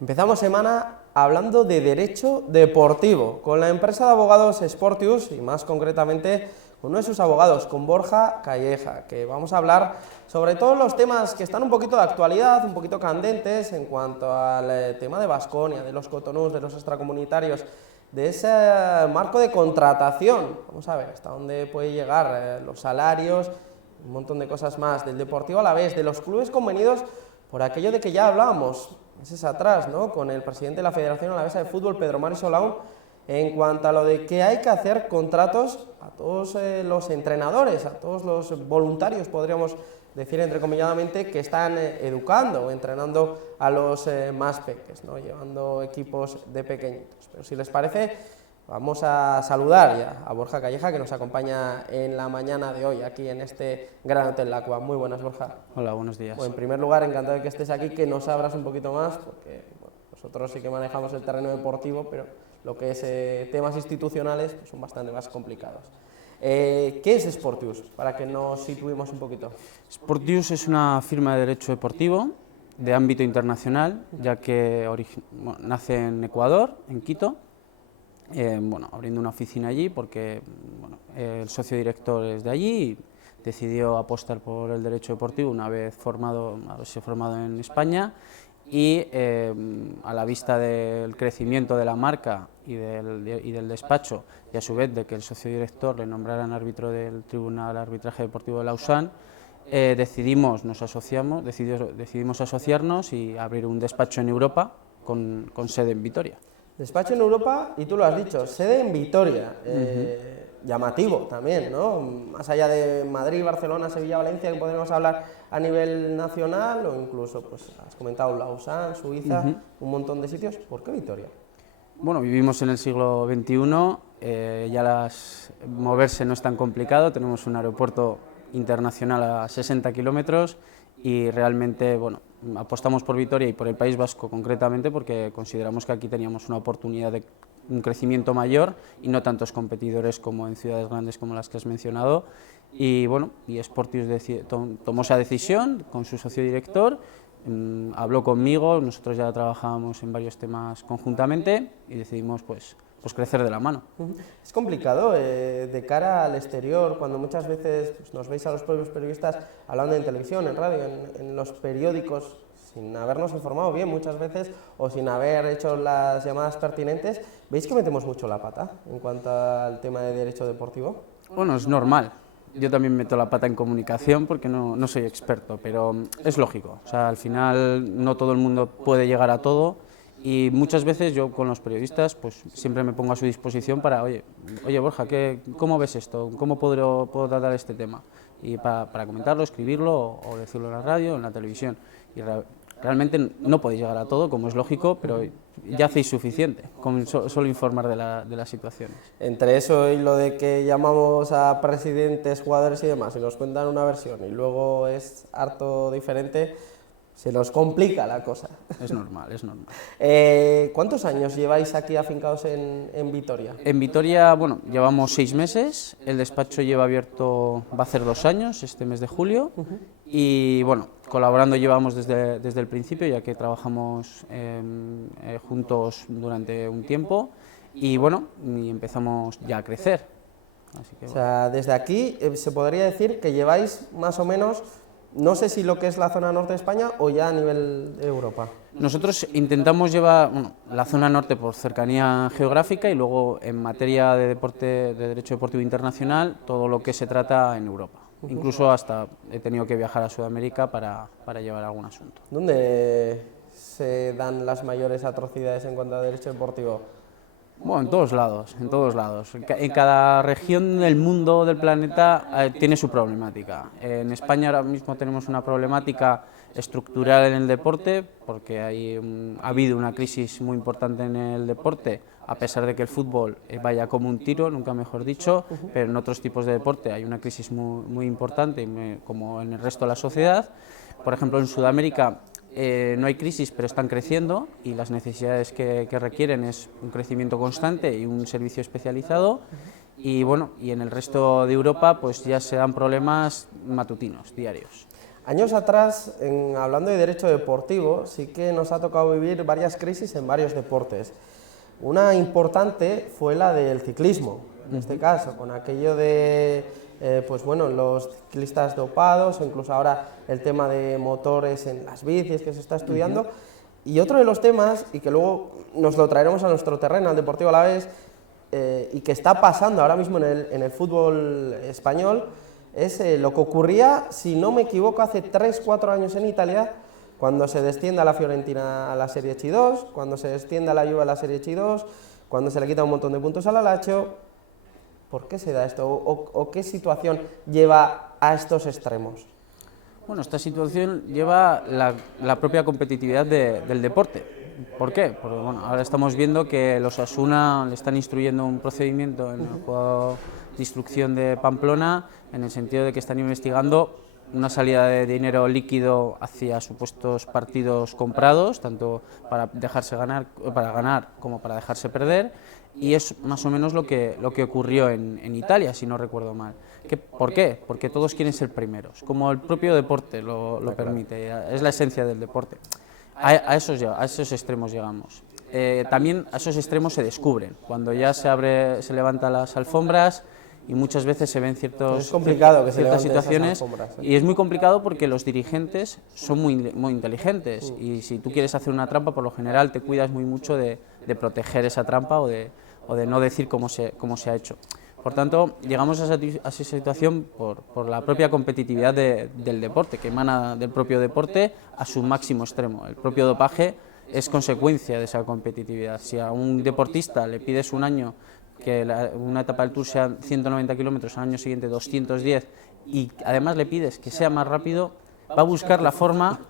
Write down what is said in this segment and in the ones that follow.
Empezamos semana hablando de derecho deportivo, con la empresa de abogados Sportius y más concretamente con uno de sus abogados, con Borja Calleja, que vamos a hablar sobre todos los temas que están un poquito de actualidad, un poquito candentes en cuanto al tema de Baskonia, de los Cotonou, de los extracomunitarios, de ese marco de contratación. Vamos a ver hasta dónde puede llegar los salarios, un montón de cosas más, del Deportivo Alavés, de los clubes convenidos por aquello de que ya hablábamos meses atrás, ¿no?, con el presidente de la Federación Alavesa de Fútbol, Pedro Mari Solaun, en cuanto a lo de que hay que hacer contratos a todos los entrenadores, a todos los voluntarios, podríamos decir entrecomilladamente, que están educando o entrenando a los más pequeños, ¿no?, llevando equipos de pequeñitos. Pero si les parece, vamos a saludar ya a Borja Calleja, que nos acompaña en la mañana de hoy, aquí en este Gran Hotel Lacua. Muy buenas, Borja. Hola, buenos días. Bueno, en primer lugar, encantado de que estés aquí, que nos abras un poquito más, porque bueno, nosotros sí que manejamos el terreno deportivo, pero lo que es temas institucionales pues son bastante más complicados. ¿Qué es Sportius? Para que nos situemos un poquito. Sportius es una firma de derecho deportivo de ámbito internacional, ya que nace en Ecuador, en Quito, abriendo una oficina allí porque el socio director es de allí y decidió apostar por el derecho deportivo una vez haberse formado en España y a la vista del crecimiento de la marca y del despacho y a su vez de que el socio director le nombraran árbitro del Tribunal de Arbitraje Deportivo de Lausanne, decidimos asociarnos y abrir un despacho en Europa con sede en Vitoria. Despacho en Europa, y tú lo has dicho, sede en Vitoria, llamativo también, ¿no? Más allá de Madrid, Barcelona, Sevilla, Valencia, que podríamos hablar a nivel nacional, o incluso, pues has comentado Lausanne, Suiza, un montón de sitios. ¿Por qué Vitoria? Bueno, vivimos en el siglo XXI, moverse no es tan complicado, tenemos un aeropuerto internacional a 60 kilómetros y realmente, apostamos por Vitoria y por el País Vasco concretamente porque consideramos que aquí teníamos una oportunidad de un crecimiento mayor y no tantos competidores como en ciudades grandes como las que has mencionado. Y Sportius tomó esa decisión con su socio director, habló conmigo, nosotros ya trabajábamos en varios temas conjuntamente y decidimos pues crecer de la mano. Es complicado de cara al exterior, cuando muchas veces pues, nos veis a los propios periodistas hablando en televisión, en radio, en los periódicos, sin habernos informado bien muchas veces o sin haber hecho las llamadas pertinentes. ¿Veis que metemos mucho la pata en cuanto al tema de derecho deportivo? Bueno, es normal. Yo también meto la pata en comunicación porque no soy experto, pero es lógico. O sea, al final no todo el mundo puede llegar a todo y muchas veces yo con los periodistas pues siempre me pongo a su disposición para, oye Borja, ¿cómo ves esto? ¿Cómo puedo tratar este tema? Y para comentarlo, escribirlo o decirlo en la radio, en la televisión. Y realmente no podéis llegar a todo, como es lógico, pero ya hacéis suficiente con solo informar de las situaciones. Entre eso y lo de que llamamos a presidentes, jugadores y demás y nos cuentan una versión y luego es harto diferente, se nos complica la cosa. Es normal, es normal. ¿Cuántos años lleváis aquí afincados en Vitoria? En Vitoria, llevamos 6 meses, el despacho lleva abierto, va a hacer 2 años, este mes de julio, y colaborando llevamos desde el principio, ya que trabajamos juntos durante un tiempo, y empezamos ya a crecer. Así que, o sea, desde aquí se podría decir que lleváis más o menos, no sé si lo que es la zona norte de España o ya a nivel de Europa. Nosotros intentamos llevar la zona norte por cercanía geográfica y luego en materia de deporte, de derecho deportivo internacional, todo lo que se trata en Europa. Incluso hasta he tenido que viajar a Sudamérica para llevar algún asunto. ¿Dónde se dan las mayores atrocidades en cuanto a derecho deportivo? Bueno, en todos lados, en todos lados. En cada región del mundo, del planeta, tiene su problemática. En España ahora mismo tenemos una problemática estructural en el deporte, porque ha habido una crisis muy importante en el deporte, a pesar de que el fútbol vaya como un tiro, nunca mejor dicho, pero en otros tipos de deporte hay una crisis muy importante, como en el resto de la sociedad. Por ejemplo, en Sudamérica no hay crisis, pero están creciendo y las necesidades que requieren es un crecimiento constante y un servicio especializado. Y en el resto de Europa pues ya se dan problemas matutinos, diarios. Años atrás, hablando de derecho deportivo, sí que nos ha tocado vivir varias crisis en varios deportes. Una importante fue la del ciclismo, en este caso, con aquello de pues bueno, los ciclistas dopados, o incluso ahora el tema de motores en las bicis que se está estudiando. Y otro de los temas, y que luego nos lo traeremos a nuestro terreno, al Deportivo Alavés, y que está pasando ahora mismo en el fútbol español, es lo que ocurría, si no me equivoco, hace 3-4 años en Italia, cuando se desciende a la Fiorentina a la Serie C2, cuando se desciende a la Juve a la Serie C2, cuando se le quita un montón de puntos a la Lazio. ¿Por qué se da esto? ¿O qué situación lleva a estos extremos? Bueno, esta situación lleva la propia competitividad del deporte. ¿Por qué? Porque bueno, ahora estamos viendo que los Osasuna le están instruyendo un procedimiento en el juzgado de instrucción de Pamplona, en el sentido de que están investigando una salida de dinero líquido hacia supuestos partidos comprados, tanto para dejarse ganar, para ganar como para dejarse perder, y es más o menos lo que ocurrió en Italia, si no recuerdo mal. ¿Por qué? Porque todos quieren ser primeros, como el propio deporte lo permite, es la esencia del deporte. A esos extremos llegamos. También a esos extremos se descubren, cuando ya se levantan las alfombras y muchas veces se ven ciertas situaciones, y es muy complicado porque los dirigentes son muy inteligentes y si tú quieres hacer una trampa, por lo general te cuidas muy mucho de proteger esa trampa o de no decir cómo se ha hecho. Por tanto, llegamos a esa situación por la propia competitividad del deporte, que emana del propio deporte a su máximo extremo. El propio dopaje es consecuencia de esa competitividad. Si a un deportista le pides un año que una etapa del Tour sea 190 kilómetros, al año siguiente 210, y además le pides que sea más rápido, va a buscar la forma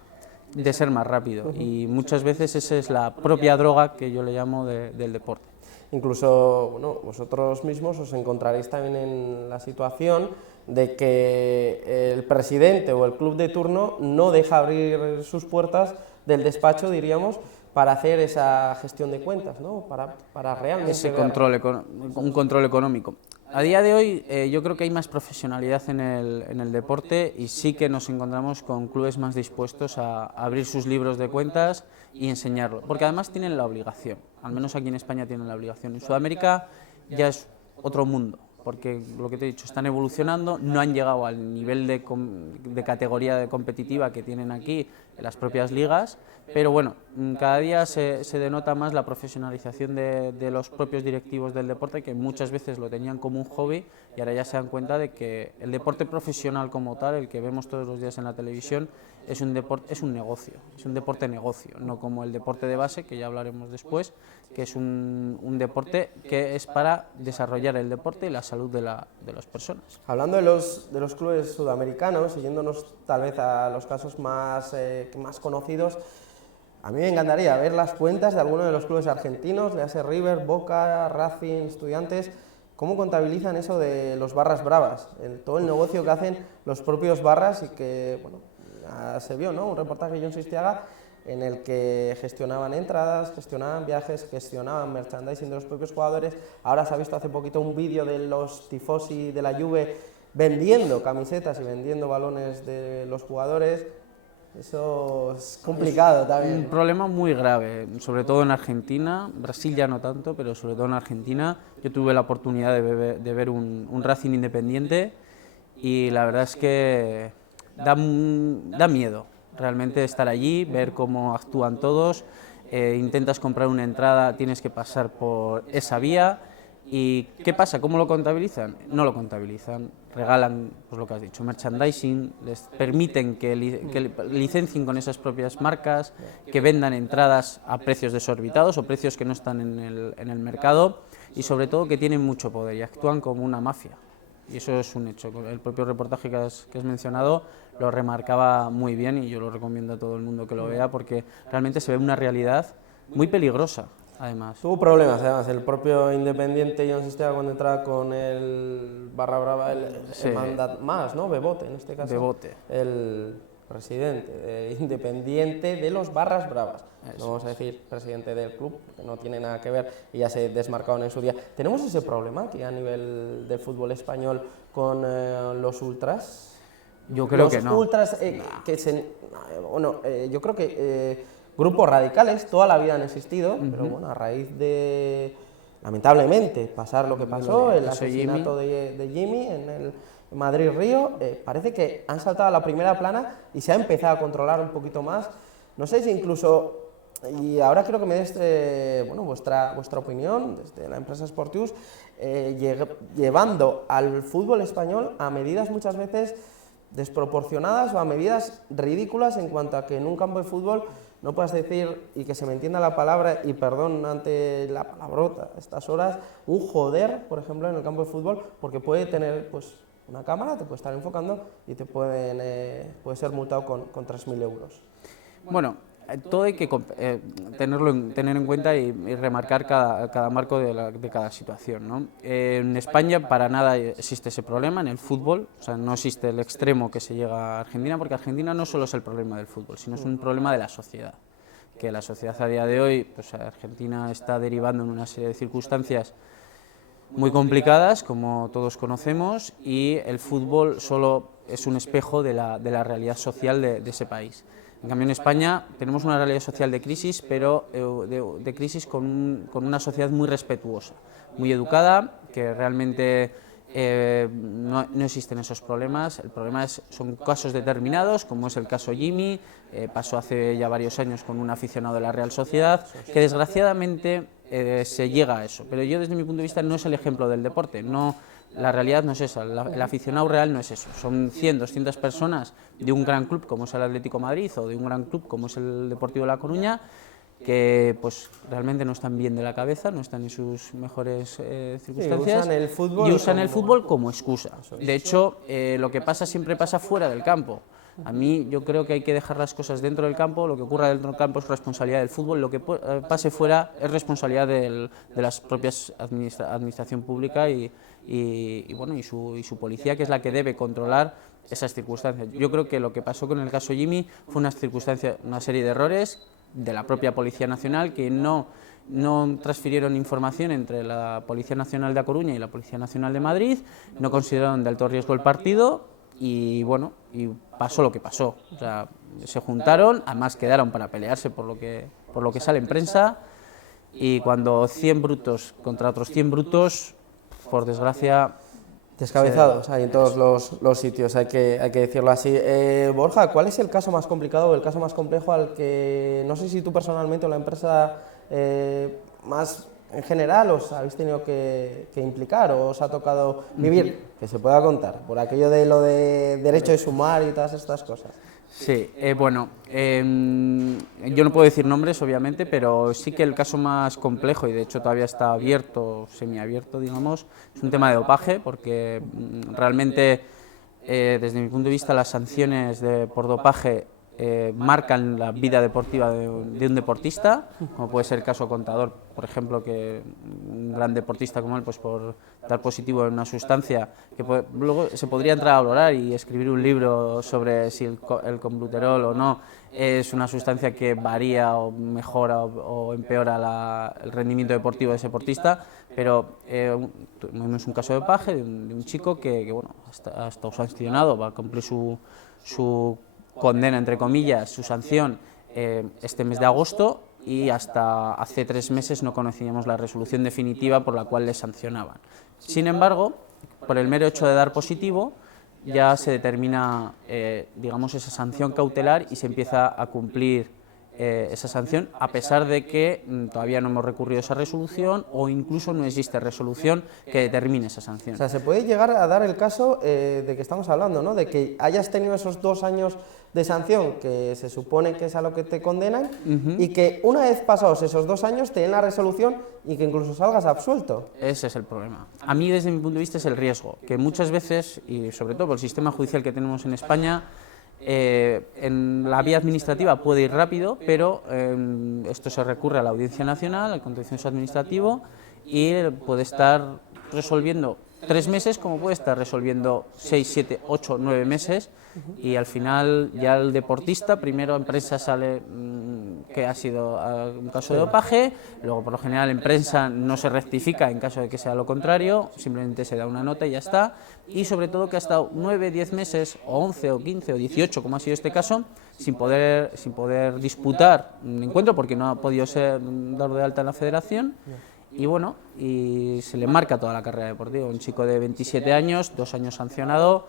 de ser más rápido. Y muchas veces esa es la propia droga que yo le llamo del deporte. Incluso, bueno, vosotros mismos os encontraréis también en la situación de que el presidente o el club de turno no deja abrir sus puertas del despacho, diríamos, para hacer esa gestión de cuentas, ¿no? Para realmente ese un control económico. A día de hoy yo creo que hay más profesionalidad en el deporte y sí que nos encontramos con clubes más dispuestos a abrir sus libros de cuentas y enseñarlo, porque además tienen la obligación, al menos aquí en España tienen la obligación. En Sudamérica ya es otro mundo, porque lo que te he dicho, están evolucionando, no han llegado al nivel de categoría competitiva que tienen aquí en las propias ligas, pero bueno, cada día se denota más la profesionalización de los propios directivos del deporte, que muchas veces lo tenían como un hobby y ahora ya se dan cuenta de que el deporte profesional como tal, el que vemos todos los días en la televisión, es un negocio, es un deporte negocio, no como el deporte de base, que ya hablaremos después, que es un deporte que es para desarrollar el deporte y la salud de las personas. Hablando de los clubes sudamericanos, siguiéndonos tal vez a los casos más conocidos, a mí me encantaría ver las cuentas de algunos de los clubes argentinos, le hace River, Boca, Racing, Estudiantes, cómo contabilizan eso de los barras bravas, todo el negocio que hacen los propios barras y que, bueno, se vio, ¿no? Un reportaje de Jon Sistiaga en el que gestionaban entradas, gestionaban viajes, gestionaban merchandising de los propios jugadores. Ahora se ha visto hace poquito un vídeo de los tifosi de la Juve vendiendo camisetas y vendiendo balones de los jugadores. Eso es complicado también. Un problema muy grave, sobre todo en Argentina. Brasil ya no tanto, pero sobre todo en Argentina. Yo tuve la oportunidad de ver un Racing Independiente y la verdad es que da miedo realmente estar allí, ver cómo actúan todos. Intentas comprar una entrada, tienes que pasar por esa vía. ¿Y qué pasa? ¿Cómo lo contabilizan? No lo contabilizan, regalan, pues lo que has dicho, merchandising, les permiten que licencien con esas propias marcas, que vendan entradas a precios desorbitados o precios que no están en el mercado y sobre todo que tienen mucho poder y actúan como una mafia. Y eso es un hecho. El propio reportaje que has mencionado lo remarcaba muy bien y yo lo recomiendo a todo el mundo que lo vea porque realmente se ve una realidad muy peligrosa. Además. Tuvo problemas, además, el propio Independiente Jon Sistiaga cuando entraba con el barra brava, el mandat más, ¿no? Bebote, en este caso. Bebote. El presidente Independiente de los barras bravas. No vamos a decir presidente del club, que no tiene nada que ver y ya se desmarcaron en su día. ¿Tenemos ese problema aquí a nivel del fútbol español con los ultras? Yo creo que no. Los ultras yo creo que grupos radicales toda la vida han existido, pero bueno, a raíz de, lamentablemente, pasar lo que pasó, el asesinato de Jimmy en el Madrid-Río, parece que han saltado a la primera plana y se ha empezado a controlar un poquito más. No sé si incluso, y ahora quiero que me des vuestra opinión desde la empresa Sportius, llevando al fútbol español a medidas muchas veces desproporcionadas o a medidas ridículas en cuanto a que en un campo de fútbol no puedas decir, y que se me entienda la palabra, y perdón ante la palabrota a estas horas, un joder, por ejemplo, en el campo de fútbol, porque puede tener pues una cámara, te puede estar enfocando y te puede ser multado con 3.000 euros. Bueno, todo hay que tener en cuenta y remarcar cada marco de cada situación, ¿no? En España para nada existe ese problema en el fútbol, o sea, no existe el extremo que se llega a Argentina, porque Argentina no solo es el problema del fútbol, sino es un problema de la sociedad, que la sociedad a día de hoy, pues Argentina está derivando en una serie de circunstancias muy complicadas, como todos conocemos, y el fútbol solo es un espejo de la realidad social de ese país. En cambio, en España tenemos una realidad social de crisis, pero de crisis con una sociedad muy respetuosa, muy educada, que realmente no existen esos problemas. El problema son casos determinados, como es el caso Jimmy, pasó hace ya varios años con un aficionado de la Real Sociedad, que desgraciadamente se llega a eso. Pero yo, desde mi punto de vista, no es el ejemplo del deporte, no. La realidad no es esa, el aficionado real no es eso, son 100, 200 personas de un gran club como es el Atlético de Madrid o de un gran club como es el Deportivo de La Coruña, que pues realmente no están bien de la cabeza, no están en sus mejores circunstancias, y usan el fútbol como excusa. De hecho, lo que pasa siempre pasa fuera del campo. A mí yo creo que hay que dejar las cosas dentro del campo, lo que ocurra dentro del campo es responsabilidad del fútbol, lo que pase fuera es responsabilidad de las propias administración pública y su policía, que es la que debe controlar esas circunstancias. Yo creo que lo que pasó con el caso Jimmy fue una serie de errores de la propia Policía Nacional, que no transfirieron información entre la Policía Nacional de A Coruña y la Policía Nacional de Madrid, no consideraron de alto riesgo el partido y pasó lo que pasó. O sea, se juntaron, además quedaron para pelearse por lo que sale en prensa, y cuando 100 brutos contra otros 100 brutos, por desgracia, descabezados en todos los sitios, hay que decirlo así. Borja, ¿cuál es el caso más complicado o el caso más complejo al que, no sé si tú personalmente o la empresa más en general os habéis tenido que implicar o os ha tocado vivir, que se pueda contar, por aquello de lo de derecho de sumar y todas estas cosas? Sí, yo no puedo decir nombres, obviamente, pero sí que el caso más complejo, y de hecho todavía está abierto, semiabierto, digamos, es un tema de dopaje, porque realmente, desde mi punto de vista, las sanciones por dopaje marcan la vida deportiva de un deportista, como puede ser el caso Contador, por ejemplo, que un gran deportista como él, pues por dar positivo en una sustancia, luego se podría entrar a valorar y escribir un libro sobre si el clenbuterol o no es una sustancia que varía o mejora o empeora el rendimiento deportivo de ese deportista, pero tuvimos un caso de dopaje de un chico que ha estado sancionado, va a cumplir su condena, entre comillas, su sanción este mes de agosto, y hasta hace 3 meses no conocíamos la resolución definitiva por la cual le sancionaban. Sin embargo, por el mero hecho de dar positivo, ya se determina esa sanción cautelar y se empieza a cumplir esa sanción, a pesar de que todavía no hemos recurrido a esa resolución o incluso no existe resolución que determine esa sanción. O sea, se puede llegar a dar el caso de que estamos hablando, ¿no? De que hayas tenido esos 2 años de sanción, que se supone que es a lo que te condenan, y que una vez pasados esos 2 años te den la resolución y que incluso salgas absuelto. Ese es el problema. A mí, desde mi punto de vista, es el riesgo, que muchas veces, y sobre todo por el sistema judicial que tenemos en España, en la vía administrativa puede ir rápido, pero esto se recurre a la Audiencia Nacional, al contencioso administrativo, y puede estar resolviendo 3 meses como puede estar resolviendo 6, 7, 8, 9 meses, y al final ya el deportista, primero en prensa sale que ha sido un caso de dopaje, luego por lo general en prensa no se rectifica en caso de que sea lo contrario, simplemente se da una nota y ya está, y sobre todo que ha estado 9, 10 meses, o 11, o 15, o 18, como ha sido este caso, sin poder disputar un encuentro porque no ha podido ser dado de alta en la federación. Y bueno, y se le marca toda la carrera deportiva. Un chico de 27 años, 2 años sancionado,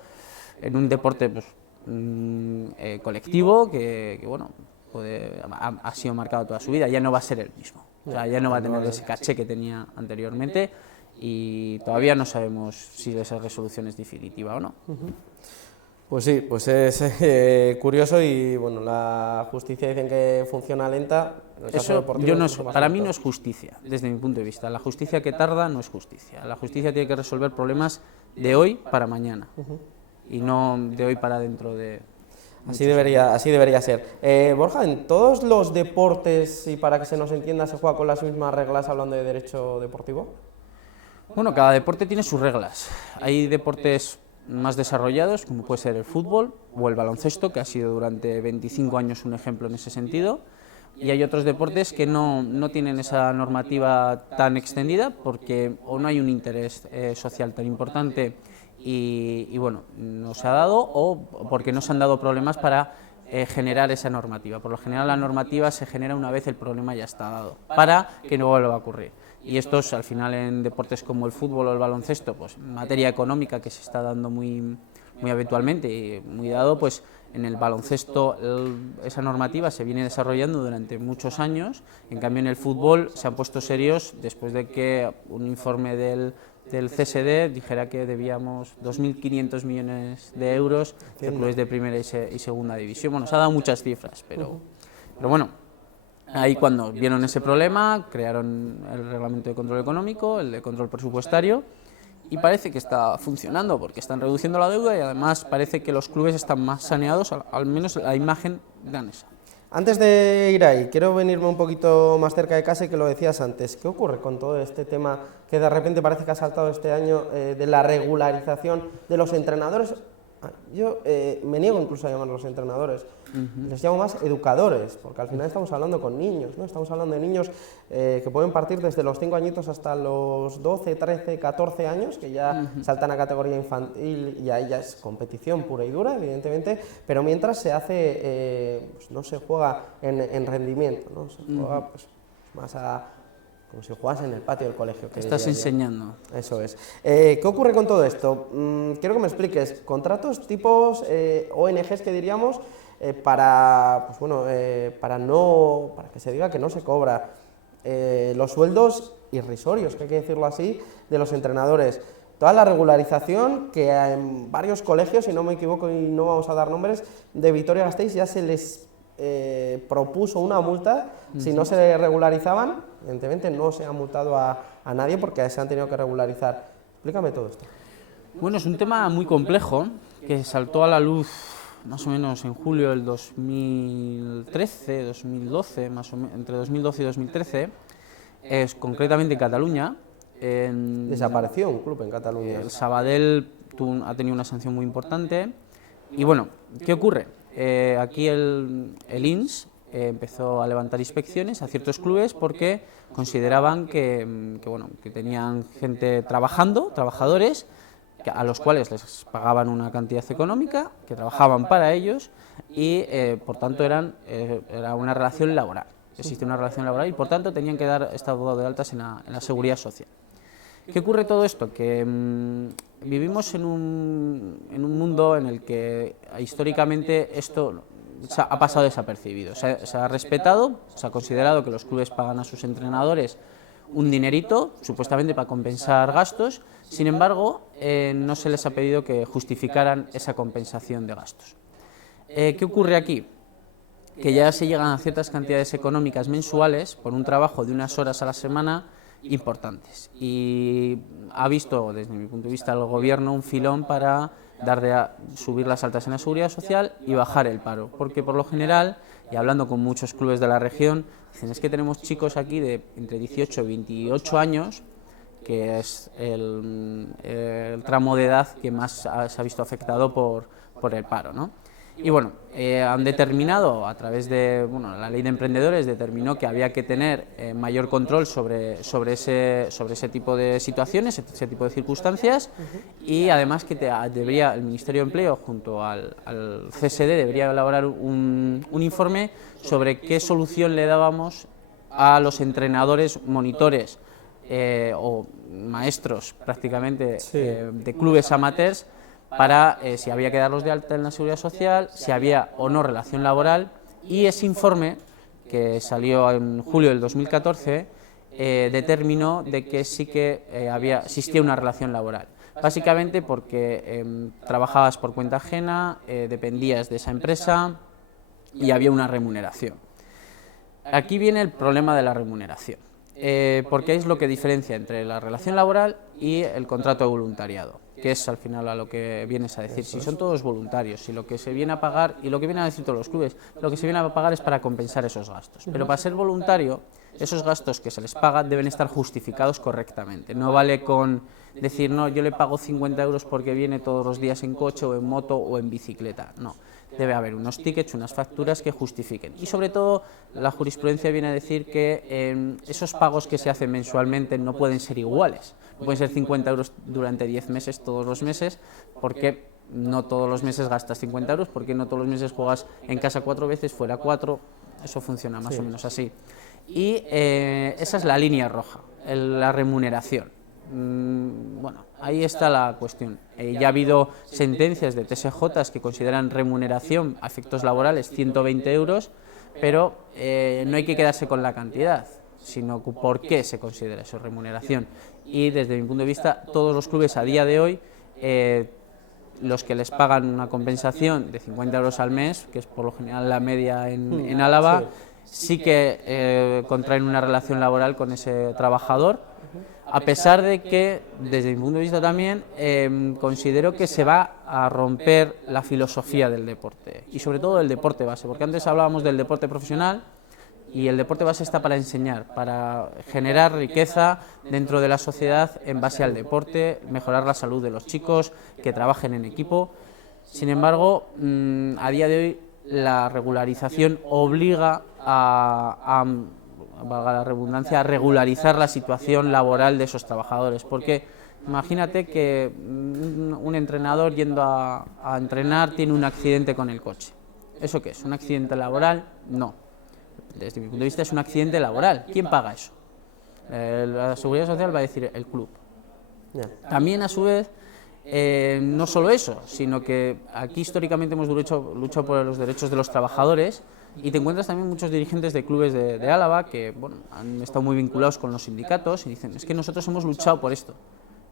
en un deporte pues, colectivo que bueno, ha sido marcado toda su vida, ya no va a ser el mismo. O sea, ya no va a tener ese caché que tenía anteriormente, y todavía no sabemos si esa resolución es definitiva o no. Pues sí, pues es curioso, y bueno, la justicia dicen que funciona lenta. Eso para mí no es justicia, desde mi punto de vista. La justicia que tarda no es justicia. La justicia tiene que resolver problemas de hoy para mañana, y no de hoy para dentro de... Así debería ser. Borja, ¿en todos los deportes, y para que se nos entienda, se juega con las mismas reglas hablando de derecho deportivo? Bueno, cada deporte tiene sus reglas. Hay deportes más desarrollados, como puede ser el fútbol o el baloncesto, que ha sido durante 25 años un ejemplo en ese sentido, y hay otros deportes que no tienen esa normativa tan extendida porque o no hay un interés social tan importante y bueno, no se ha dado, o porque no se han dado problemas para generar esa normativa. Por lo general la normativa se genera una vez el problema ya está dado, para que no vuelva a ocurrir. Y estos, al final, en deportes como el fútbol o el baloncesto, pues materia económica que se está dando muy habitualmente y muy dado, pues en el baloncesto esa normativa se viene desarrollando durante muchos años. En cambio, en el fútbol se han puesto serios después de que un informe del CSD dijera que debíamos 2.500 millones de euros de clubes de primera y segunda división. Bueno, se ha dado muchas cifras, pero bueno, ahí cuando vieron ese problema crearon el reglamento de control económico, el de control presupuestario, y parece que está funcionando porque están reduciendo la deuda, y además parece que los clubes están más saneados, al menos la imagen dan esa. Antes de ir ahí, quiero venirme un poquito más cerca de casa, y que lo decías antes. ¿Qué ocurre con todo este tema que de repente parece que ha saltado este año de la regularización de los entrenadores? Yo me niego incluso a llamarlos entrenadores, les llamo más educadores, porque al final estamos hablando con niños, ¿no? Estamos hablando de niños que pueden partir desde los 5 añitos hasta los 12, 13, 14 años, que ya saltan a categoría infantil, y ahí ya es competición pura y dura, evidentemente, pero mientras se hace, pues no se juega en rendimiento, ¿no? Se juega pues, más como si jugases en el patio del colegio. Que estás enseñando. Eso es. ¿Qué ocurre con todo esto? Quiero que me expliques. Contratos tipos ONGs, que diríamos, para que se diga que no se cobra. Los sueldos irrisorios, que hay que decirlo así, de los entrenadores. Toda la regularización que en varios colegios, si no me equivoco y no vamos a dar nombres, de Vitoria-Gasteiz ya se les propuso una multa si no se regularizaban. Evidentemente no se ha multado a nadie porque se han tenido que regularizar. Explícame todo esto. Bueno, es un tema muy complejo que saltó a la luz más o menos en julio del 2013, 2012, más o menos, entre 2012 y 2013, concretamente en Cataluña. Desapareció un club en Cataluña. El Sabadell ha tenido una sanción muy importante. Y bueno, ¿qué ocurre? Aquí el INS empezó a levantar inspecciones a ciertos clubes porque consideraban que tenían gente trabajadores, a los cuales les pagaban una cantidad económica, que trabajaban para ellos, y por tanto era una relación laboral. Existe una relación laboral y por tanto tenían que estar dados de altas en la seguridad social. ¿Qué ocurre todo esto? Que vivimos en un mundo en el que históricamente esto ha pasado desapercibido. Se ha respetado, se ha considerado que los clubes pagan a sus entrenadores un dinerito, supuestamente para compensar gastos. Sin embargo, no se les ha pedido que justificaran esa compensación de gastos. ¿Qué ocurre aquí? Que ya se llegan a ciertas cantidades económicas mensuales por un trabajo de unas horas a la semana importantes, y ha visto, desde mi punto de vista, el gobierno un filón para subir las altas en la seguridad social y bajar el paro, porque por lo general, y hablando con muchos clubes de la región, dicen: es que tenemos chicos aquí de entre 18 y 28 años que es el tramo de edad que más se ha visto afectado por el paro, ¿no? Y bueno, han determinado, a través de la ley de emprendedores, determinó que había que tener mayor control sobre ese tipo de situaciones, ese tipo de circunstancias, y además que el Ministerio de Empleo junto al CSD debería elaborar un informe sobre qué solución le dábamos a los entrenadores, monitores o maestros prácticamente de clubes amateurs, para si había que darlos de alta en la Seguridad Social, si había o no relación laboral, y ese informe, que salió en julio del 2014, determinó de que sí que existía una relación laboral, básicamente porque trabajabas por cuenta ajena, dependías de esa empresa y había una remuneración. Aquí viene el problema de la remuneración, porque es lo que diferencia entre la relación laboral y el contrato de voluntariado, que es al final a lo que vienes a decir. Si son todos voluntarios, si lo que se viene a pagar, y lo que vienen a decir todos los clubes, lo que se viene a pagar es para compensar esos gastos. Pero para ser voluntario, esos gastos que se les paga deben estar justificados correctamente. No vale con decir, no, yo le pago 50 euros porque viene todos los días en coche o en moto o en bicicleta. No, debe haber unos tickets, unas facturas que justifiquen. Y sobre todo, la jurisprudencia viene a decir que esos pagos que se hacen mensualmente no pueden ser iguales. No pueden ser 50 euros durante 10 meses, todos los meses, porque no todos los meses gastas 50 euros, porque no todos los meses juegas en casa 4 veces, fuera 4, eso funciona más o menos así. Y esa es la línea roja, la remuneración. Bueno, ahí está la cuestión. Ya ha habido sentencias de TSJ que consideran remuneración a efectos laborales 120 euros, pero no hay que quedarse con la cantidad, sino por qué se considera eso remuneración. Y desde mi punto de vista, todos los clubes a día de hoy, los que les pagan una compensación de 50 euros al mes, que es por lo general la media en Álava, sí que contraen una relación laboral con ese trabajador, a pesar de que, desde mi punto de vista también, considero que se va a romper la filosofía del deporte, y sobre todo del deporte base, porque antes hablábamos del deporte profesional, y el deporte base está para enseñar, para generar riqueza dentro de la sociedad en base al deporte, mejorar la salud de los chicos, que trabajen en equipo. Sin embargo, a día de hoy la regularización obliga valga la redundancia, a regularizar la situación laboral de esos trabajadores, porque imagínate que un entrenador yendo a entrenar tiene un accidente con el coche. ¿Eso qué es? ¿Un accidente laboral? No. Desde mi punto de vista es un accidente laboral. ¿Quién paga eso? La Seguridad Social va a decir el club. También, a su vez, no solo eso, sino que aquí históricamente hemos luchado por los derechos de los trabajadores, y te encuentras también muchos dirigentes de clubes de Álava que han estado muy vinculados con los sindicatos y dicen, es que nosotros hemos luchado por esto.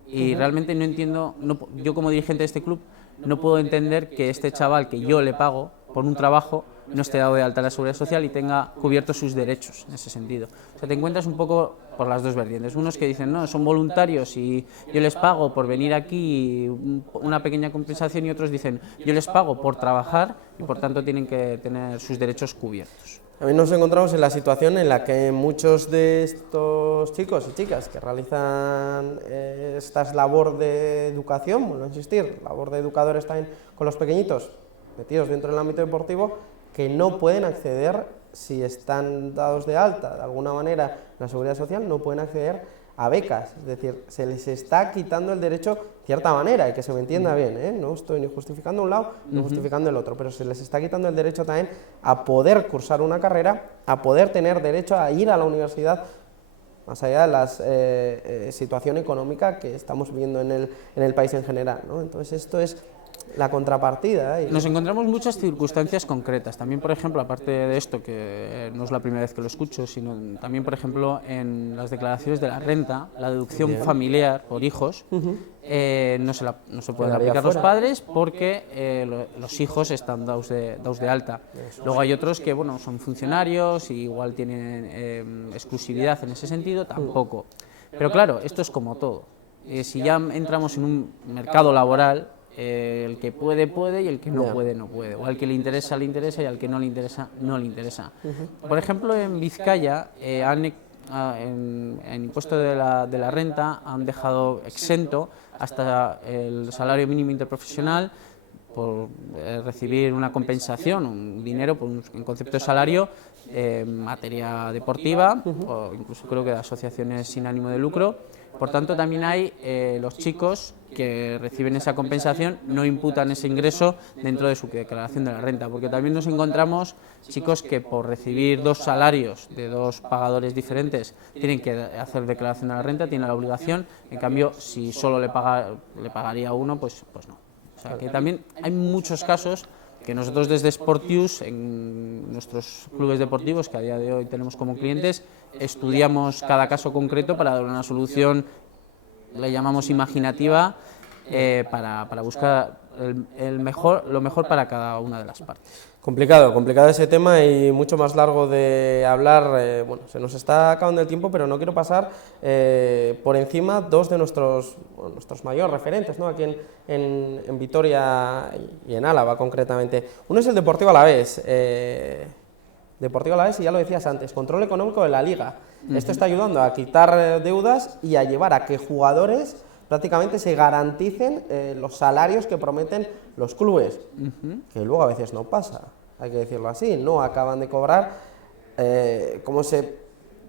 Y realmente no entiendo, yo como dirigente de este club no puedo entender que este chaval que yo le pago por un trabajo no esté dado de alta en la Seguridad Social y tenga cubiertos sus derechos en ese sentido. O sea, te encuentras un poco por las dos vertientes. Unos que dicen, no, son voluntarios y yo les pago por venir aquí una pequeña compensación, y otros dicen, yo les pago por trabajar y por tanto tienen que tener sus derechos cubiertos. También nos encontramos en la situación en la que muchos de estos chicos y chicas que realizan esta labor de educación, vuelvo a insistir, labor de educadores también con los pequeñitos metidos dentro del ámbito deportivo, que no pueden acceder, si están dados de alta de alguna manera en la Seguridad Social, no pueden acceder a becas, es decir, se les está quitando el derecho de cierta manera, y que se me entienda bien, no estoy ni justificando un lado ni justificando el otro, pero se les está quitando el derecho también a poder cursar una carrera, a poder tener derecho a ir a la universidad, más allá de la situación económica que estamos viviendo en el país en general, ¿no? Entonces esto es la contrapartida. Nos encontramos muchas circunstancias concretas, también por ejemplo, aparte de esto, que no es la primera vez que lo escucho, sino también por ejemplo en las declaraciones de la renta, la deducción familiar por hijos, no se puede aplicar a los padres porque los hijos están dados de alta. Luego hay otros que son funcionarios y igual tienen exclusividad en ese sentido, tampoco. Pero claro, esto es como todo. Si ya entramos en un mercado laboral, el que puede, puede, y el que no puede, no puede. O al que le interesa, y al que no le interesa, no le interesa. Por ejemplo, en Vizcaya en impuesto de la renta han dejado exento hasta el salario mínimo interprofesional por recibir una compensación, un dinero en concepto de salario en materia deportiva o incluso creo que de asociaciones sin ánimo de lucro. Por tanto, también hay los chicos que reciben esa compensación, no imputan ese ingreso dentro de su declaración de la renta, porque también nos encontramos chicos que por recibir dos salarios de dos pagadores diferentes tienen que hacer declaración de la renta, tienen la obligación, en cambio si solo le pagaría uno, pues no. O sea que también hay muchos casos que nosotros desde Sportius, en nuestros clubes deportivos que a día de hoy tenemos como clientes, estudiamos cada caso concreto para dar una solución, le llamamos imaginativa, para buscar lo mejor para cada una de las partes. Complicado ese tema y mucho más largo de hablar. Bueno, se nos está acabando el tiempo, pero no quiero pasar por encima dos de nuestros mayores referentes, ¿no? Aquí en Vitoria y en Álava concretamente. Uno es el Deportivo Alavés. Deportivo Alavés, y ya lo decías antes, control económico de la Liga. Esto está ayudando a quitar deudas y a llevar a que jugadores prácticamente se garanticen los salarios que prometen los clubes, que luego a veces no pasa, hay que decirlo así, no acaban de cobrar, como se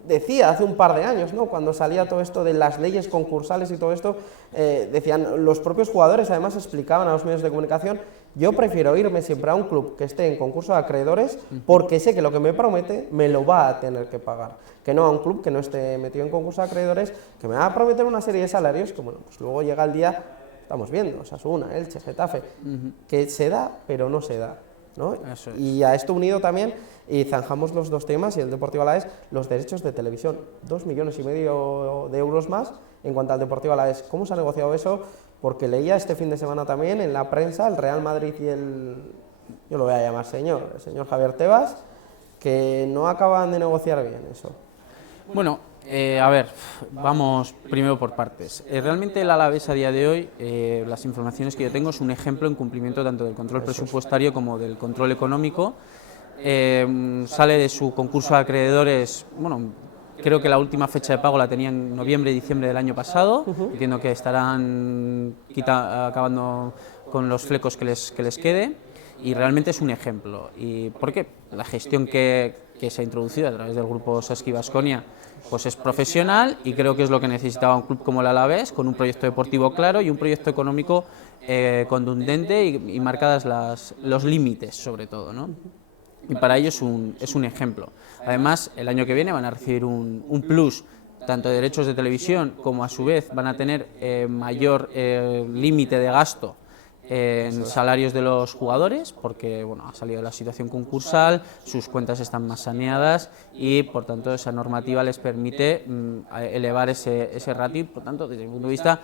decía hace un par de años, ¿no? Cuando salía todo esto de las leyes concursales y todo esto, decían los propios jugadores, además explicaban a los medios de comunicación: yo prefiero irme siempre a un club que esté en concurso de acreedores porque sé que lo que me promete me lo va a tener que pagar, que no a un club que no esté metido en concurso de acreedores, que me va a prometer una serie de salarios que, bueno, pues luego llega el día, estamos viendo, Osasuna, Elche, Getafe, que se da pero no se da, ¿no? Eso es. Y a esto unido también, y zanjamos los dos temas, y el Deportivo Alavés, los derechos de televisión, 2,5 millones de euros más en cuanto al Deportivo Alavés. ¿Cómo se ha negociado eso? Porque leía este fin de semana también en la prensa el Real Madrid y yo lo voy a llamar el señor Javier Tebas, que no acaban de negociar bien eso. Bueno, a ver, vamos primero por partes. Realmente el Alavés a día de hoy, las informaciones que yo tengo, es un ejemplo en cumplimiento tanto del control presupuestario como del control económico. Sale de su concurso de acreedores, bueno, creo que la última fecha de pago la tenía en noviembre y diciembre del año pasado. Entiendo que estarán acabando con los flecos que les quede, y realmente es un ejemplo. ¿Y por qué? La gestión que se ha introducido a través del grupo Saski Baskonia pues es profesional, y creo que es lo que necesitaba un club como el Alavés, con un proyecto deportivo claro y un proyecto económico contundente y marcadas los límites sobre todo, ¿no? Y para ello es un ejemplo. Además, el año que viene van a recibir un plus, tanto de derechos de televisión como a su vez van a tener mayor límite de gasto en salarios de los jugadores, porque bueno, ha salido la situación concursal, sus cuentas están más saneadas y por tanto esa normativa les permite elevar ese ratio y por tanto desde mi punto de vista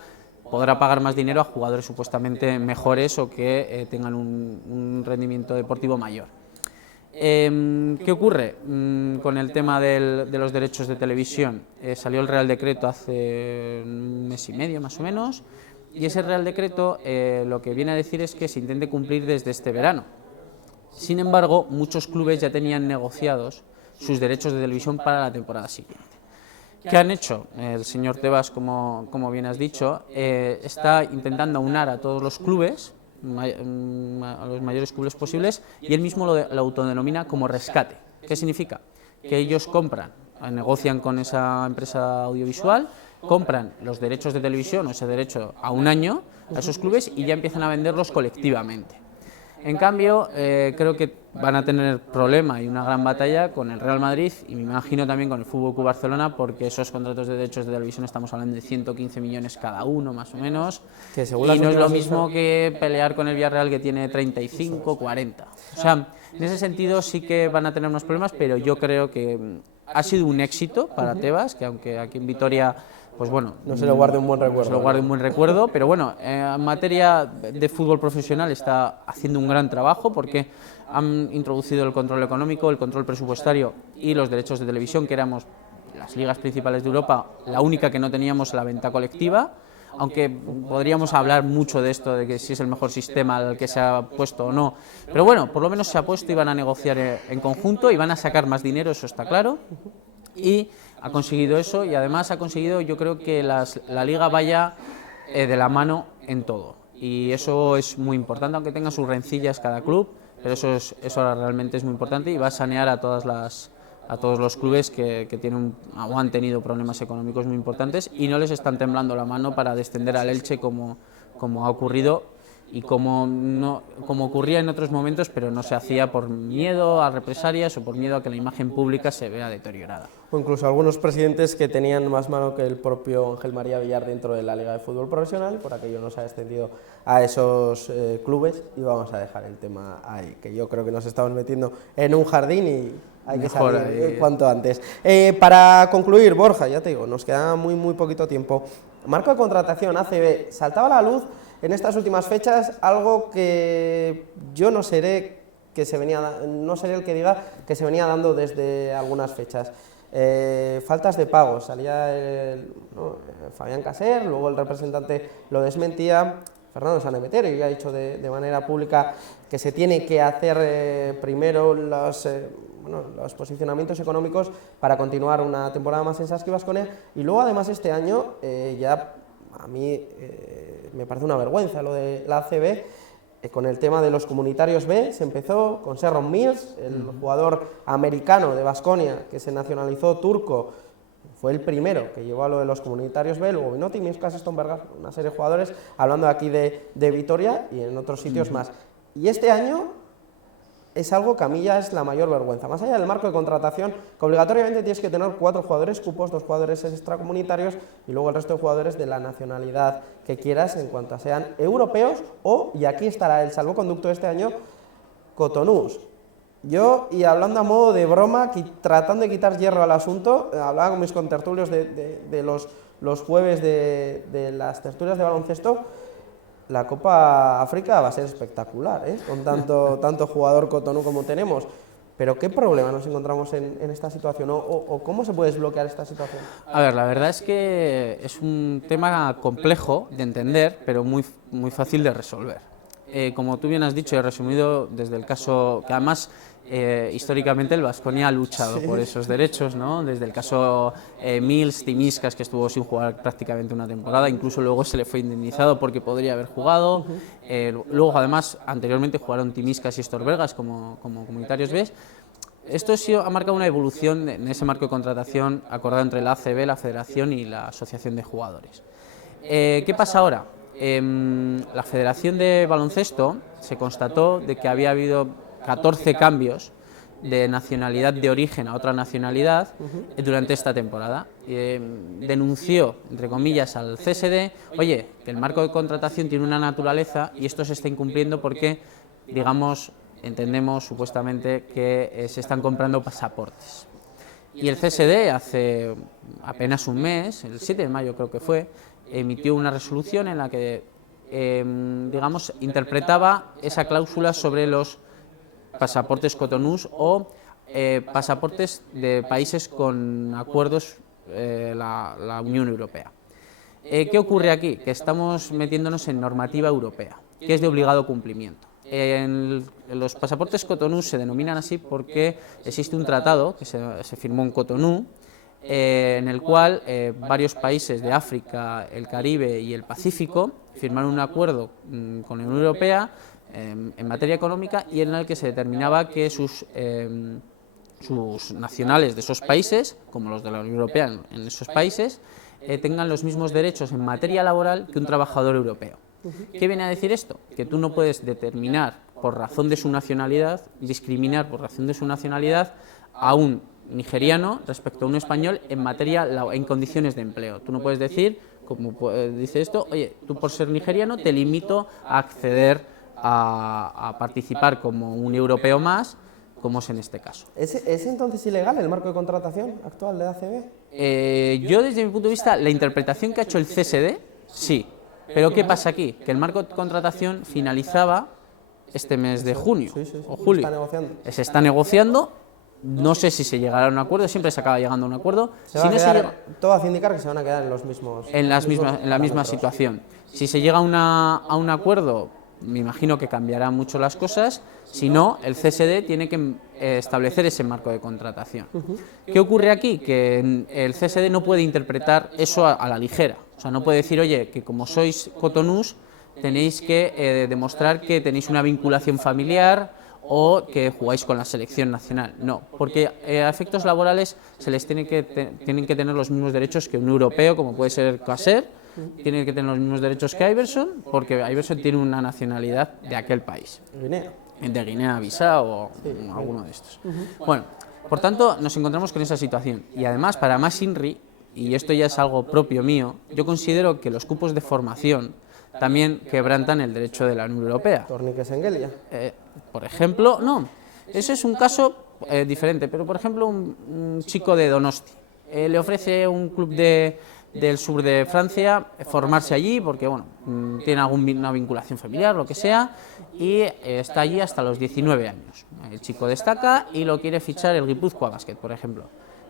podrá pagar más dinero a jugadores supuestamente mejores o que tengan un rendimiento deportivo mayor. ¿Qué ocurre con el tema de los derechos de televisión? Salió el Real Decreto hace un mes y medio más o menos, y ese Real Decreto lo que viene a decir es que se intente cumplir desde este verano. Sin embargo, muchos clubes ya tenían negociados sus derechos de televisión para la temporada siguiente. ¿Qué han hecho? El señor Tebas, como bien has dicho, está intentando aunar a todos los clubes, a los mayores clubes posibles, y él mismo lo autodenomina como rescate. ¿Qué significa? Que ellos negocian con esa empresa audiovisual, compran los derechos de televisión o ese derecho a un año a esos clubes y ya empiezan a venderlos colectivamente. En cambio, creo que van a tener problema y una gran batalla con el Real Madrid y me imagino también con el FC Barcelona, porque esos contratos de derechos de televisión estamos hablando de 115 millones cada uno, más o menos, y no es lo mismo que pelear con el Villarreal, que tiene 35, 40. O sea, en ese sentido sí que van a tener unos problemas, pero yo creo que ha sido un éxito para Tebas, que aunque aquí en Vitoria, pues bueno, no se le guarde un buen recuerdo. Se lo guarde un buen recuerdo, pero bueno, en materia de fútbol profesional está haciendo un gran trabajo porque han introducido el control económico, el control presupuestario y los derechos de televisión, que éramos las ligas principales de Europa, la única que no teníamos la venta colectiva, aunque podríamos hablar mucho de esto, de que si es el mejor sistema al que se ha puesto o no, pero bueno, por lo menos se ha puesto y van a negociar en conjunto y van a sacar más dinero, eso está claro. y ha conseguido eso, y además ha conseguido, yo creo, que la liga vaya de la mano en todo, y eso es muy importante, aunque tenga sus rencillas cada club, pero eso realmente es muy importante y va a sanear a todos los clubes que tienen o han tenido problemas económicos muy importantes y no les están temblando la mano para descender al Elche como ha ocurrido y como ocurría en otros momentos, pero no se hacía por miedo a represalias o por miedo a que la imagen pública se vea deteriorada. O incluso algunos presidentes que tenían más mano que el propio Ángel María Villar dentro de la Liga de Fútbol Profesional, por aquello no se ha extendido a esos clubes, y vamos a dejar el tema ahí, que yo creo que nos estamos metiendo en un jardín y hay que salir cuanto antes. Para concluir, Borja, ya te digo, nos queda muy poquito tiempo. Marco de contratación, ACB, saltaba a la luz en estas últimas fechas algo que yo no seré el que diga que se venía dando desde algunas fechas. Faltas de pago, salía Fabián Caser, luego el representante lo desmentía, Fernando Sanemeterio ya ha dicho de manera pública que se tiene que hacer primero los posicionamientos económicos para continuar una temporada más en Saski Baskonia, y luego además este año ya a mí me parece una vergüenza lo de la ACB. Con el tema de los comunitarios B se empezó con Serron Mills, el jugador americano de Baskonia que se nacionalizó turco, fue el primero que llevó a lo de los comunitarios B, luego vino Timiskas, Stonbergas, una serie de jugadores, hablando aquí de Vitoria y en otros sitios más. Y este año es algo que a mí ya es la mayor vergüenza, más allá del marco de contratación, que obligatoriamente tienes que tener 4 jugadores cupos, 2 jugadores extracomunitarios y luego el resto de jugadores de la nacionalidad que quieras en cuanto sean europeos o, y aquí estará el salvoconducto de este año, Cotonús. Yo, y hablando a modo de broma, tratando de quitar hierro al asunto, hablaba con mis contertulios de los jueves de las tertulias de baloncesto. La Copa África va a ser espectacular, con tanto jugador Cotonú como tenemos. Pero ¿qué problema nos encontramos en esta situación? ¿O cómo se puede desbloquear esta situación? A ver, la verdad es que es un tema complejo de entender, pero muy fácil de resolver. Como tú bien has dicho, he resumido desde el caso que además históricamente el Baskonia ha luchado por esos derechos, ¿no? Desde el caso Mills, Timiskas, que estuvo sin jugar prácticamente una temporada, incluso luego se le fue indemnizado porque podría haber jugado. Luego, además, anteriormente jugaron Timiskas y Storbergas como comunitarios B. Esto ha marcado una evolución en ese marco de contratación acordado entre la ACB, la Federación y la Asociación de Jugadores. ¿Qué pasa ahora? La Federación de Baloncesto se constató de que había habido 14 cambios de nacionalidad de origen a otra nacionalidad durante esta temporada. Denunció, entre comillas, al CSD, oye, que el marco de contratación tiene una naturaleza y esto se está incumpliendo porque, digamos, entendemos supuestamente que se están comprando pasaportes. Y el CSD hace apenas un mes, el 7 de mayo creo que fue, emitió una resolución en la que, digamos, interpretaba esa cláusula sobre los pasaportes Cotonús o pasaportes de países con acuerdos la Unión Europea. ¿Qué ocurre aquí? Que estamos metiéndonos en normativa europea, que es de obligado cumplimiento. Los pasaportes Cotonús se denominan así porque existe un tratado que se firmó en Cotonú, en el cual varios países de África, el Caribe y el Pacífico firmaron un acuerdo con la Unión Europea en materia económica y en el que se determinaba que sus nacionales de esos países, como los de la Unión Europea en esos países, tengan los mismos derechos en materia laboral que un trabajador europeo. ¿Qué viene a decir esto? Que tú no puedes determinar por razón de su nacionalidad, discriminar por razón de su nacionalidad a un nigeriano respecto a un español en condiciones de empleo. Tú no puedes decir, como dice esto, oye, tú por ser nigeriano te limito a acceder a participar como un europeo más, como es en este caso. ¿Es entonces ilegal el marco de contratación actual de ACB? Yo, desde mi punto de vista, la interpretación que ha hecho el CSD, sí. Pero ¿qué pasa aquí? Que el marco de contratación finalizaba este mes de junio o julio. Se está negociando. No sé si se llegará a un acuerdo, siempre se acaba llegando a un acuerdo. Todo hace indicar que se van a quedar en los mismos... En la misma situación. Si se llega a un acuerdo, me imagino que cambiarán mucho las cosas, si no, el CSD tiene que establecer ese marco de contratación. ¿Qué ocurre aquí? Que el CSD no puede interpretar eso a la ligera, o sea, no puede decir, oye, que como sois Cotonoos tenéis que demostrar que tenéis una vinculación familiar o que jugáis con la selección nacional. No, porque a efectos laborales se les tienen que tener los mismos derechos que un europeo, como puede ser Caser, tienen que tener los mismos derechos que Iverson, porque Iverson tiene una nacionalidad de aquel país. Guinea. De Guinea-Bissau o alguno de estos. Bueno, por tanto, nos encontramos con esa situación. Y además, para más INRI, y esto ya es algo propio mío, yo considero que los cupos de formación también quebrantan el derecho de la Unión Europea. Torniques en Gelia. Por ejemplo, no, ese es un caso diferente, pero por ejemplo un chico de Donosti le ofrece un club del sur de Francia formarse allí porque bueno, tiene alguna vinculación familiar, lo que sea, y está allí hasta los 19 años. El chico destaca y lo quiere fichar el Guipúzcoa Basket, por ejemplo.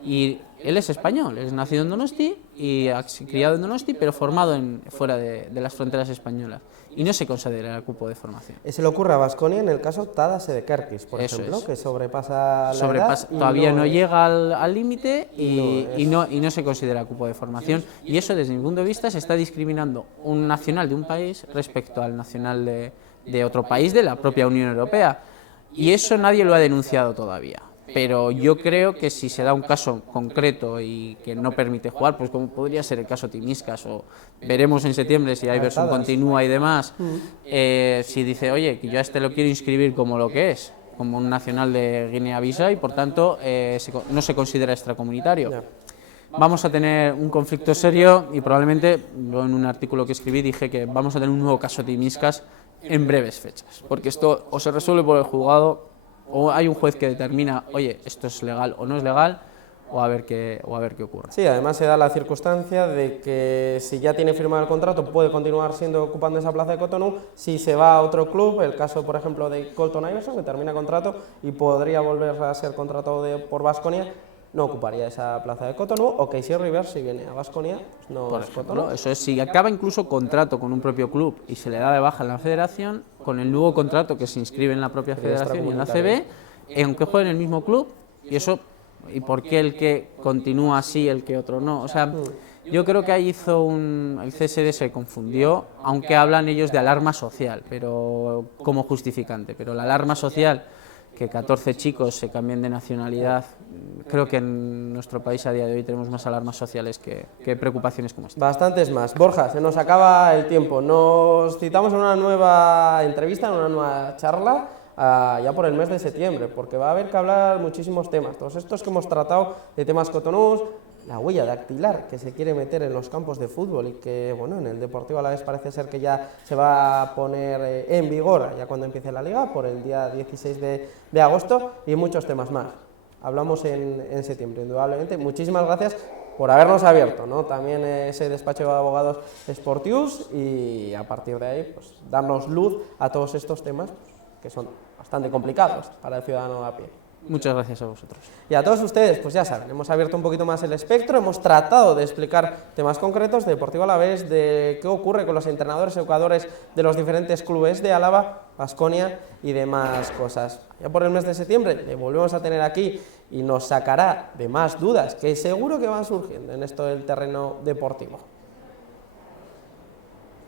Y él es español, es nacido en Donosti y criado en Donosti, pero formado fuera de las fronteras españolas. Y no se considera el cupo de formación. Se le ocurre a Baskonia en el caso Tadas de Kerkis, por ejemplo, que sobrepasa la edad. Todavía no llega al límite y no se considera cupo de formación. Y eso, desde mi punto de vista, se está discriminando un nacional de un país respecto al nacional de otro país de la propia Unión Europea. Y eso nadie lo ha denunciado todavía. Pero yo creo que si se da un caso concreto y que no permite jugar, pues como podría ser el caso Timiscas, o veremos en septiembre si Iverson continúa y demás, si dice, oye, que yo a este lo quiero inscribir como lo que es, como un nacional de Guinea-Bissau y por tanto no se considera extracomunitario. Vamos a tener un conflicto serio y probablemente, yo en un artículo que escribí dije que vamos a tener un nuevo caso Timiscas en breves fechas, porque esto o se resuelve por el juzgado o hay un juez que determina, oye, esto es legal o no es legal, o a ver qué ocurre. Sí, además se da la circunstancia de que si ya tiene firmado el contrato puede continuar ocupando esa plaza de Cotonou. Si se va a otro club, el caso por ejemplo de Colton Iverson, que termina contrato y podría volver a ser contratado por Baskonia, no ocuparía esa plaza de Cotonou, o Casey Rivers, si viene a Baskonia, pues no por es ejemplo, Cotonou. eso es, si acaba incluso contrato con un propio club y se le da de baja en la federación, con el nuevo contrato que se inscribe en la propia federación y en la CB, aunque juegue en el mismo club, y por qué el que continúa así, el que otro no. O sea, yo creo que ahí el CSD se confundió, aunque hablan ellos de alarma social, pero como justificante, pero la alarma social, que 14 chicos se cambien de nacionalidad, creo que en nuestro país a día de hoy tenemos más alarmas sociales que preocupaciones como esta. Bastantes más. Borja, se nos acaba el tiempo. Nos citamos en una nueva entrevista, en una nueva charla, ya por el mes de septiembre, porque va a haber que hablar muchísimos temas. Todos estos que hemos tratado de temas cotonús, la huella dactilar que se quiere meter en los campos de fútbol y que, bueno, en el Deportivo Alavés parece ser que ya se va a poner en vigor ya cuando empiece la Liga, por el día 16 de agosto, y muchos temas más. Hablamos en septiembre, indudablemente. Muchísimas gracias por habernos abierto, ¿no?, también ese despacho de abogados Sportius, y a partir de ahí pues darnos luz a todos estos temas que son bastante complicados para el ciudadano a pie. Muchas gracias a vosotros. Y a todos ustedes, pues ya saben, hemos abierto un poquito más el espectro, hemos tratado de explicar temas concretos de Deportivo Alavés, de qué ocurre con los entrenadores y educadores de los diferentes clubes de Álava, Baskonia y demás cosas. Ya por el mes de septiembre le volvemos a tener aquí y nos sacará de más dudas que seguro que van surgiendo en esto del terreno deportivo.